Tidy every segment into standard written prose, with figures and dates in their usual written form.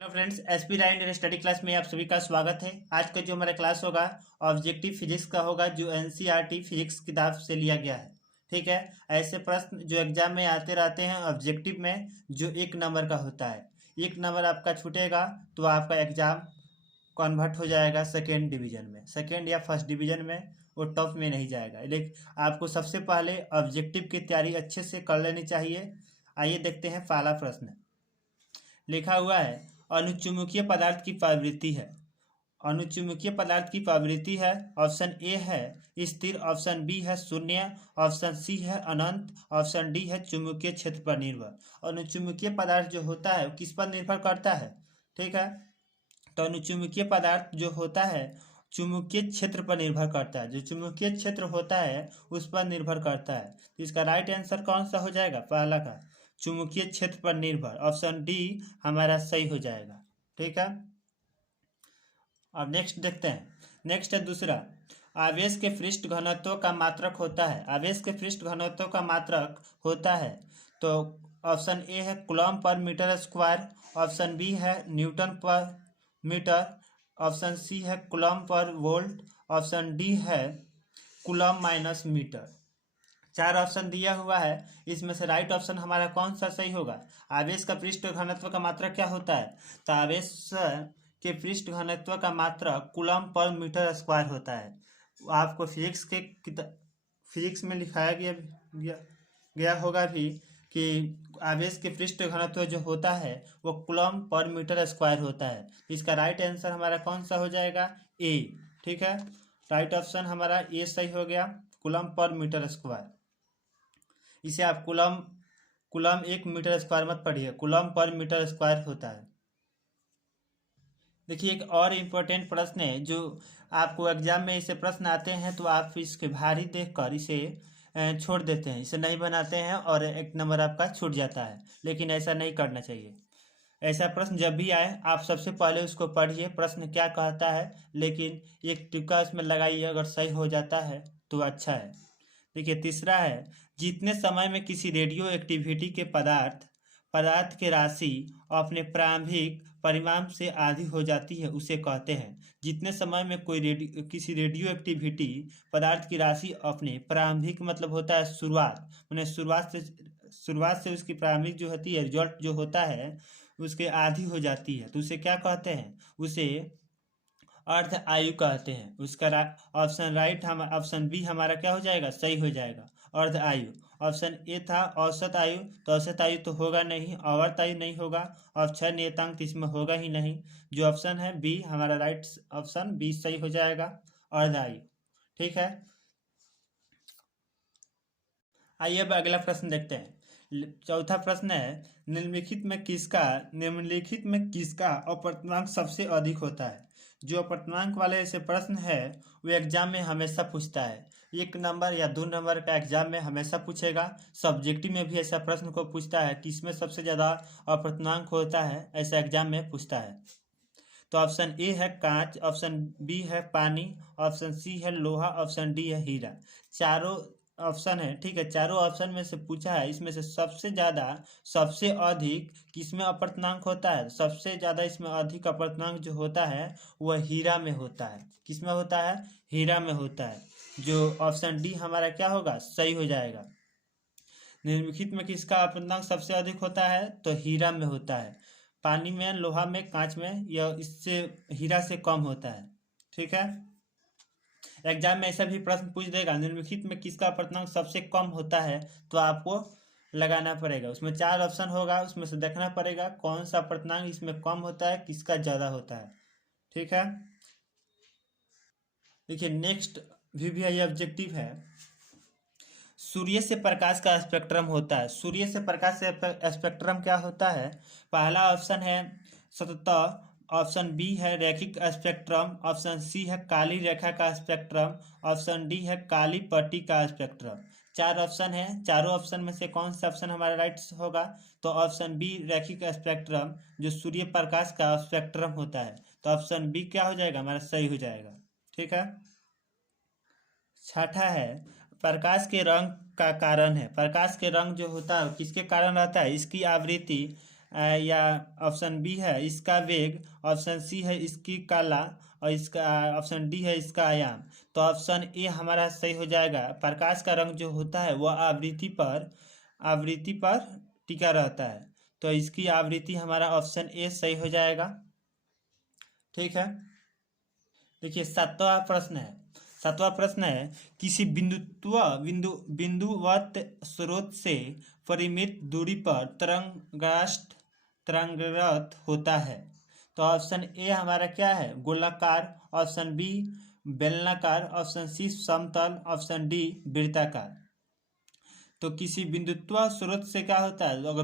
Hello friends, SP राय Indian study class में आप सभी का स्वागत है। आज का जो हमारा क्लास होगा ऑब्जेक्टिव फिजिक्स का होगा, जो एनसीईआरटी फिजिक्स किताब से लिया गया है। ठीक है। ऐसे प्रश्न जो एग्जाम में आते रहते हैं ऑब्जेक्टिव में, जो 1 नंबर का होता है। 1 नंबर आपका छूटेगा तो आपका एग्जाम कन्वर्ट हो जाएगा सेकेंड डिवीजन में, सेकेंड या फर्स्ट डिवीजन में, वो टॉप में नहीं जाएगा। लेकिन आपको सबसे पहले ऑब्जेक्टिव की तैयारी अच्छे से कर लेनी चाहिए। आइए देखते हैं पहला प्रश्न। लिखा हुआ है अनुचुंबकीय पदार्थ की प्रवृत्ति है। अनुचुंबकीय पदार्थ की प्रवृत्ति है। ऑप्शन ए है स्थिर, ऑप्शन बी है शून्य, ऑप्शन सी है अनंत, ऑप्शन डी है चुंबकीय क्षेत्र पर निर्भर। अनुचुंबकीय पदार्थ जो होता है वो किस पर निर्भर करता है? ठीक है। तो अनुचुंबकीय पदार्थ जो होता है चुंबकीय क्षेत्र पर निर्भर करता है। जो चुंबकीय क्षेत्र होता है उस पर निर्भर करता है। तो इसका राइट आंसर कौन सा हो जाएगा? पहला का चुंबकीय क्षेत्र पर निर्भर, ऑप्शन डी हमारा सही हो जाएगा। ठीक है। अब नेक्स्ट देखते हैं। नेक्स्ट है दूसरा। आवेश के पृष्ठ घनत्व का मात्रक होता है। आवेश के पृष्ठ घनत्व का मात्रक होता है। तो ऑप्शन ए है coulomb per metre square, option B है newton per metre, option C है coulomb per volt, option D है कूलम माइनस मीटर। 4 ऑप्शन दिया हुआ है, इसमें से राइट ऑप्शन हमारा कौन सा सही होगा? आवेश का पृष्ठ घनत्व का मात्रक क्या होता है? तो आवेश के पृष्ठ घनत्व का मात्रक कूलम पर मीटर स्क्वायर होता है। आपको फिजिक्स में लिखाया गया होगा भी कि आवेश के पृष्ठ घनत्व जो होता है वो कूलम पर मीटर स्क्वायर होता है। तो इसका राइट आंसर हमारा कौन सा हो जाएगा? ए। ठीक है। राइट ऑप्शन हमारा ए सही हो गया, कूलम पर मीटर स्क्वायर। इसे आप कूलम कूलम 1 मीटर स्क्वायर मत पढ़िए, कूलम पर मीटर स्क्वायर होता है। देखिए, एक और इम्पोर्टेंट प्रश्न है जो आपको एग्जाम में इसे प्रश्न आते हैं तो आप इसके भारी देखकर इसे छोड़ देते हैं, इसे नहीं बनाते हैं और 1 नंबर आपका छूट जाता है। लेकिन ऐसा नहीं करना चाहिए। ऐसा प्रश्न जब भी आए आप सबसे पहले उसको पढ़िए, प्रश्न क्या कहता है, लेकिन एक टिक्का उसमें लगाइए। अगर सही हो जाता है तो अच्छा है। देखिए तीसरा है जितने समय में किसी रेडियो एक्टिविटी के पदार्थ की राशि अपने प्रारंभिक परिमाण से आधी हो जाती है उसे कहते हैं। जितने समय में किसी रेडियो एक्टिविटी पदार्थ की राशि अपने प्रारंभिक मतलब होता है शुरुआत, मैंने शुरुआत से उसकी प्रारंभिक जो होती है रिजल्ट जो होता है उसके आधी हो जाती है तो उसे क्या कहते हैं? उसे अर्ध आयु कहते हैं। उसका ऑप्शन बी हमारा क्या हो जाएगा? सही हो जाएगा, अर्ध आयु। ऑप्शन ए था औसत आयु, तो औसत आयु तो होगा नहीं, आवर्त आयु नहीं होगा और 6 नियतांक इसमें होगा ही नहीं। जो ऑप्शन है बी हमारा राइट ऑप्शन बी सही हो जाएगा, अर्ध आयु। ठीक है। आइए अब अगला प्रश्न देखते हैं। चौथा प्रश्न है निम्नलिखित में किसका अपवर्तनांक सबसे अधिक होता है? जो अपवर्तनांक वाले ऐसे प्रश्न है वो एग्जाम में हमेशा पूछता है। 1 नंबर या 2 नंबर का एग्जाम में हमेशा पूछेगा। सब्जेक्टिव में भी ऐसा प्रश्न को पूछता है कि इसमें सबसे ज़्यादा अपवर्तनांक होता है, ऐसा एग्जाम में पूछता है। तो ऑप्शन ए है कांच, ऑप्शन बी है पानी, ऑप्शन सी है लोहा, ऑप्शन डी है हीरा। चारों ऑप्शन है, ठीक है। चारों ऑप्शन में से पूछा है, इसमें से सबसे ज़्यादा सबसे अधिक किसमें अपवर्तनांक होता है? सबसे ज़्यादा इसमें अधिक अपवर्तनांक जो होता है वह हीरा में होता है। किसमें होता है? हीरा में होता है। जो ऑप्शन डी हमारा क्या होगा? सही हो जाएगा। निम्नलिखित में किसका अपवर्तनांक सबसे अधिक होता है? तो हीरा में होता है। पानी में, लोहा में, कांच में यह इससे हीरा से कम होता है। ठीक है। एग्जाम में ऐसा भी प्रश्न पूछ देगा निम्नलिखित में किसका अपवर्तनांक सबसे कम होता है, तो आपको लगाना पड़ेगा। उसमें 4 ऑप्शन होगा, उसमें से देखना पड़ेगा कौन सा अपवर्तनांक इसमें कम होता है, किसका ज़्यादा होता है। ठीक है। देखिए नेक्स्ट भी यही ऑब्जेक्टिव है। सूर्य से प्रकाश का स्पेक्ट्रम होता है। सूर्य से प्रकाश से स्पेक्ट्रम क्या होता है? पहला ऑप्शन है सतह, ऑप्शन बी है रैखिक स्पेक्ट्रम, ऑप्शन सी है काली रेखा का स्पेक्ट्रम, ऑप्शन डी है काली पट्टी का स्पेक्ट्रम। 4 ऑप्शन है, चारों ऑप्शन में से कौन सा ऑप्शन हमारा राइट होगा? तो ऑप्शन बी रैखिक स्पेक्ट्रम, जो सूर्य प्रकाश का स्पेक्ट्रम होता है। तो ऑप्शन बी क्या हो जाएगा? हमारा सही हो जाएगा। ठीक है। छठा है प्रकाश के रंग का कारण है। प्रकाश के रंग जो होता है किसके कारण रहता है? इसकी आवृत्ति या ऑप्शन बी है इसका वेग, ऑप्शन सी है इसकी काला, और इसका ऑप्शन डी है इसका आयाम। तो ऑप्शन ए हमारा सही हो जाएगा। प्रकाश का रंग जो होता है वह आवृत्ति पर टिका रहता है, तो इसकी आवृत्ति हमारा ऑप्शन ए सही हो जाएगा। ठीक है, देखिए सातवां प्रश्न है किसी बिंदुवत स्रोत से परिमित दूरी पर तरंगरत होता है। तो ऑप्शन ए हमारा क्या है, गोलाकार, ऑप्शन बी बेलनाकार, ऑप्शन सी समतल, ऑप्शन डी वृत्ताकार। तो किसी बिंदुत्व स्रोत से क्या होता है, अगर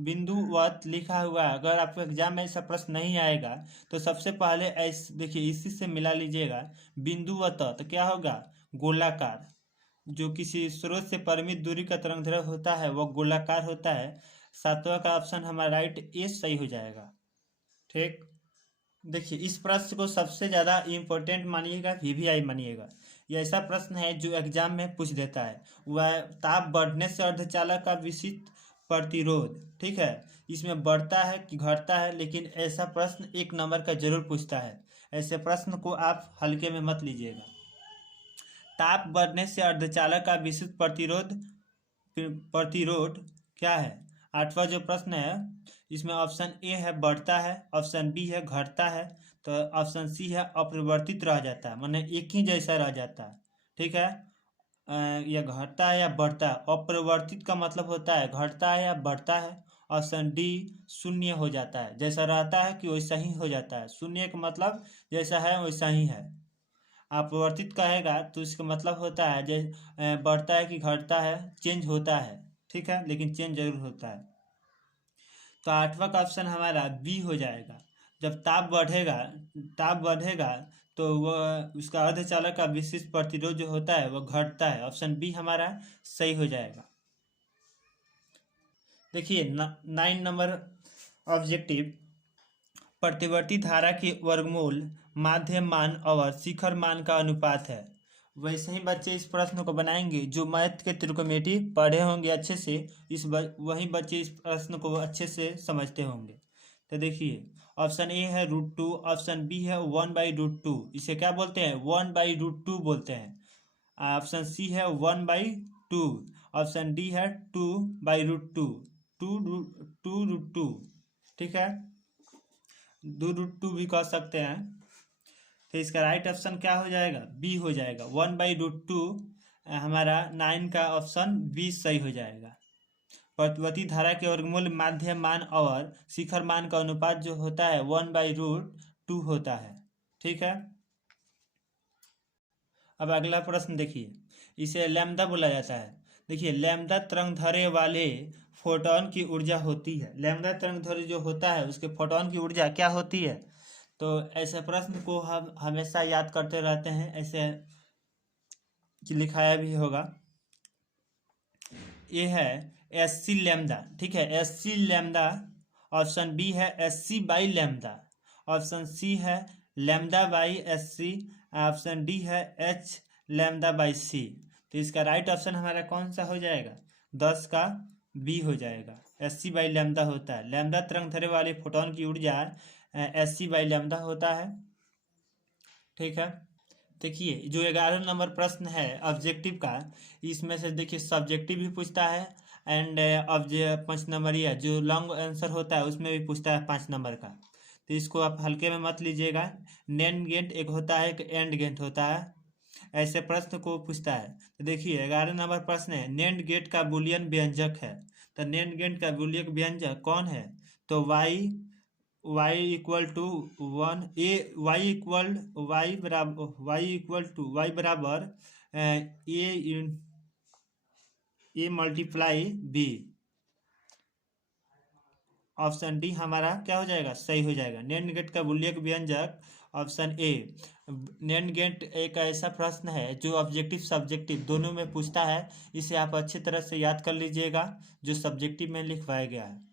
बिंदुवत लिखा हुआ है, अगर आपको एग्जाम में ऐसा प्रश्न नहीं आएगा तो सबसे पहले ऐसे देखिए इसी से मिला लीजिएगा। बिंदुवत तो क्या होगा, गोलाकार। जो किसी स्रोत से परिमित दूरी का तरंगदैर्घ्य होता है वह गोलाकार होता है। सातवां का ऑप्शन हमारा राइट ए सही हो जाएगा। ठीक, देखिए इस प्रश्न को सबसे ज़्यादा इम्पोर्टेंट मानिएगा, वीवीआई मानिएगा। यह ऐसा प्रश्न है जो एग्जाम में पूछ देता है। वह ताप बढ़ने से अर्धचालक का विशिष्ट प्रतिरोध, ठीक है, इसमें बढ़ता है कि घटता है, लेकिन ऐसा प्रश्न 1 नंबर का जरूर पूछता है। ऐसे प्रश्न को आप हल्के में मत लीजिएगा। ताप बढ़ने से अर्धचालक का विशिष्ट प्रतिरोध क्या है। 8वां जो प्रश्न है इसमें ऑप्शन ए है बढ़ता है, ऑप्शन बी है घटता है, तो ऑप्शन सी है अपरिवर्तित रह जाता है, माने एक ही जैसा रह जाता है। ठीक है, यह घटता है या बढ़ता है। अपरिवर्तित का मतलब होता है घटता है या बढ़ता है। ऑप्शन डी शून्य हो जाता है, जैसा रहता है कि वैसा ही हो जाता है। शून्य का मतलब जैसा है वैसा ही है। अपरिवर्तित कहेगा तो इसका मतलब होता है जैसे बढ़ता है कि घटता है, चेंज होता है। ठीक है, लेकिन चेंज जरूर होता है। तो 8वां का ऑप्शन हमारा बी हो जाएगा। जब ताप बढ़ेगा तो वह उसका अर्धचालक का विशिष्ट प्रतिरोध जो होता है वह घटता है। ऑप्शन बी हमारा सही हो जाएगा। देखिए 9 नंबर ऑब्जेक्टिव, प्रतिवर्ती धारा के वर्गमूल माध्य मान और शिखर मान का अनुपात है। वैसे ही बच्चे इस प्रश्न को बनाएंगे जो मैथ के त्रिकोणमिति पढ़े होंगे अच्छे से, वही बच्चे इस प्रश्न को अच्छे से समझते होंगे। तो देखिए ऑप्शन ए है √2, ऑप्शन बी है 1/√2, इसे क्या बोलते हैं, 1/√2 बोलते हैं। ऑप्शन सी है 1/2, ऑप्शन डी है 2/√2, 2√2। ठीक है, 2√2 भी कह सकते हैं। तो इसका राइट ऑप्शन क्या हो जाएगा, बी हो जाएगा। 1/√2 हमारा 9 का ऑप्शन बी सही हो जाएगा। प्रतिवर्ती धारा के वर्गमूल माध्य मान और शिखर मान का अनुपात जो होता है 1/√2 होता है। ठीक है, अब अगला प्रश्न देखिए, इसे लैम्डा बोला जाता है। देखिए लैम्डा तरंगदैर्घ्य वाले फोटोन की ऊर्जा होती है। लैम्डा तरंगदैर्घ्य जो होता है उसके फोटोन की ऊर्जा क्या होती है। तो ऐसे प्रश्न को हम हमेशा याद करते रहते हैं, ऐसे कि लिखाया भी होगा। ये है SC लैम्डा, ठीक है, SC लैम्डा। ऑप्शन बी है SC/लैम्डा, ऑप्शन सी है λ/SC, ऑप्शन डी है H λ/C। तो इसका राइट ऑप्शन हमारा कौन सा हो जाएगा, 10 का बी हो जाएगा। SC/लैम्डा होता है। लैम्डा तरंगदैर्घ्य वाले फोटोन की ऊर्जा SC/लैम्डा होता है। ठीक है, देखिए जो 11 नंबर प्रश्न है ऑब्जेक्टिव का, इसमें से देखिए सब्जेक्टिव भी पूछता है एंड 5 नंबरिया जो लॉन्ग आंसर होता है उसमें भी पूछता है 5 नंबर का। तो इसको आप हल्के में मत लीजिएगा। नेंड गेट एक होता है, एक एंड गेट होता है, ऐसे प्रश्न को पूछता है। तो देखिए 11 नंबर प्रश्न है, नेंड गेट का बूलियन व्यंजक है। तो नेंड गेट का बूलियन व्यंजक कौन है, तो y=1, y बराबर a multiply b। Option D हमारा क्या हो जाएगा, सही हो जाएगा। नेंड गेट का बूलियन व्यंजक ऑप्शन ए। नेंड गेट एक ऐसा प्रश्न है जो ऑब्जेक्टिव सब्जेक्टिव दोनों में पूछता है। इसे आप अच्छी तरह से याद कर लीजिएगा जो सब्जेक्टिव में लिखवाया गया है।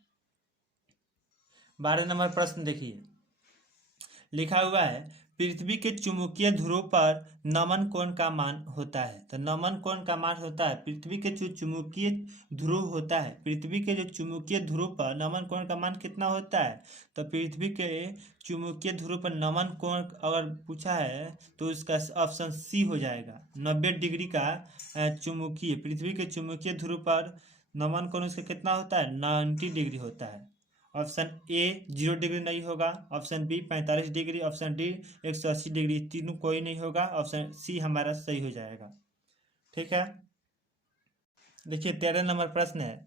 12 नंबर प्रश्न देखिए, लिखा हुआ है पृथ्वी के चुंबकीय ध्रुव पर नमन कोण का मान होता है। तो नमन कोण का मान होता है, पृथ्वी के जो चुंबकीय ध्रुव होता है, पृथ्वी के जो चुंबकीय ध्रुव पर नमन कोण का मान कितना होता है। तो पृथ्वी के चुंबकीय ध्रुव पर नमन कोण अगर पूछा है तो उसका ऑप्शन सी हो जाएगा। 90 डिग्री का चुंबकीय, पृथ्वी के चुंबकीय ध्रुव पर नमन कोण उसका कितना होता है, 90 डिग्री होता है। ऑप्शन ए 0 डिग्री नहीं होगा, option B 45 degree, option D 180 degree, तीनों कोई नहीं होगा, ऑप्शन सी हमारा सही हो जाएगा। ठीक है, देखिए 13 नंबर प्रश्न है,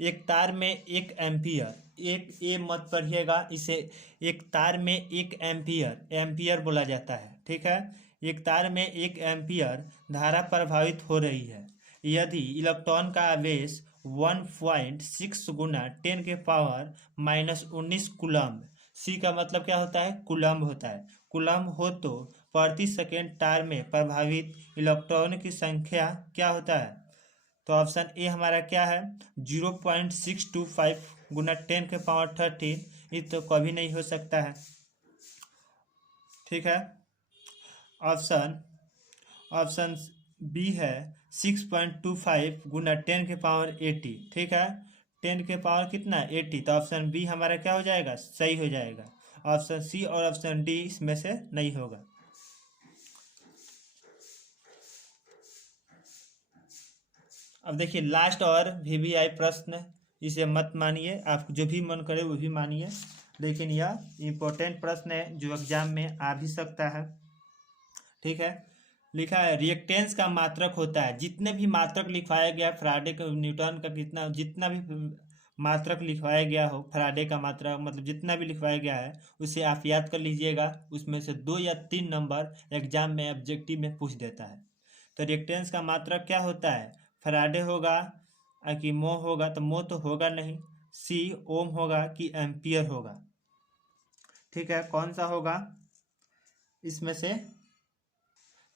एक तार में 1 एम्पियर, एक ए मत पढ़िएगा इसे, एक तार में 1 एम्पियर, एम्पियर बोला जाता है। ठीक है, एक तार में 1 एम्पियर धारा प्रभावित हो रही है यदि इलेक्ट्रॉन का आवेश 1.6 गुना 10 के पावर -19 कूलम्ब, सी का मतलब क्या होता है, कूलम्ब होता है, कूलम्ब हो तो प्रति सेकेंड तार में प्रभावित इलेक्ट्रॉन की संख्या क्या होता है। तो ऑप्शन ए हमारा क्या है, 0.625 गुना 10 के पावर 13, ये तो कभी नहीं हो सकता है। ठीक है, ऑप्शन बी है 6.25 गुना 10 के पावर 80। ठीक है, 10 के पावर कितना, 80, तो ऑप्शन बी हमारा क्या हो जाएगा, सही हो जाएगा। ऑप्शन सी और ऑप्शन डी इसमें से नहीं होगा। अब देखिए लास्ट और वीवीआई प्रश्न, इसे मत मानिए, आप जो भी मन करे वो भी मानिए, लेकिन यह इम्पोर्टेंट प्रश्न है जो एग्जाम में आ भी सकता है। ठीक है, लिखा है रिएक्टेंस का मात्रक होता है, जितने भी मात्रक लिखवाया गया फैराडे का, न्यूटन का, कितना जितना भी मात्रक लिखवाया गया हो, फैराडे का मात्रक मतलब जितना भी लिखवाया गया है उसे आप याद कर लीजिएगा, उसमें से 2 या 3 नंबर एग्जाम में ऑब्जेक्टिव में पूछ देता है। तो रिएक्टेंस का मात्रक क्या होता है, फैराडे होगा कि मो होगा, तो मो तो होगा नहीं, सी ओम होगा कि एम्पियर होगा। ठीक है, कौन सा होगा इसमें से,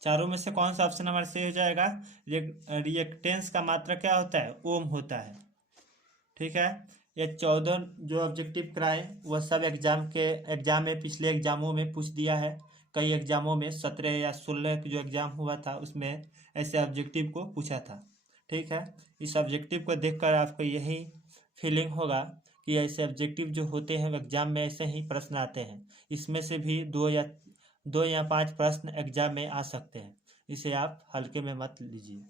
चारों में से कौन सा ऑप्शन हमारा सही हो जाएगा, रिएक्टेंस का मात्रा क्या होता है, ओम होता है। ठीक है, ये 14 जो ऑब्जेक्टिव कराए वह सब एग्जाम में पिछले एग्जामों में पूछ दिया है, कई एग्जामों में 17 या 16 जो एग्जाम हुआ था उसमें ऐसे ऑब्जेक्टिव को पूछा था। ठीक है, इस ऑब्जेक्टिव को देखकर आपको यही फीलिंग होगा कि ऐसे ऑब्जेक्टिव जो होते हैं एग्जाम में ऐसे ही प्रश्न आते हैं, इसमें से भी 2 या 5 प्रश्न एग्जाम में आ सकते हैं, इसे आप हल्के में मत लीजिए।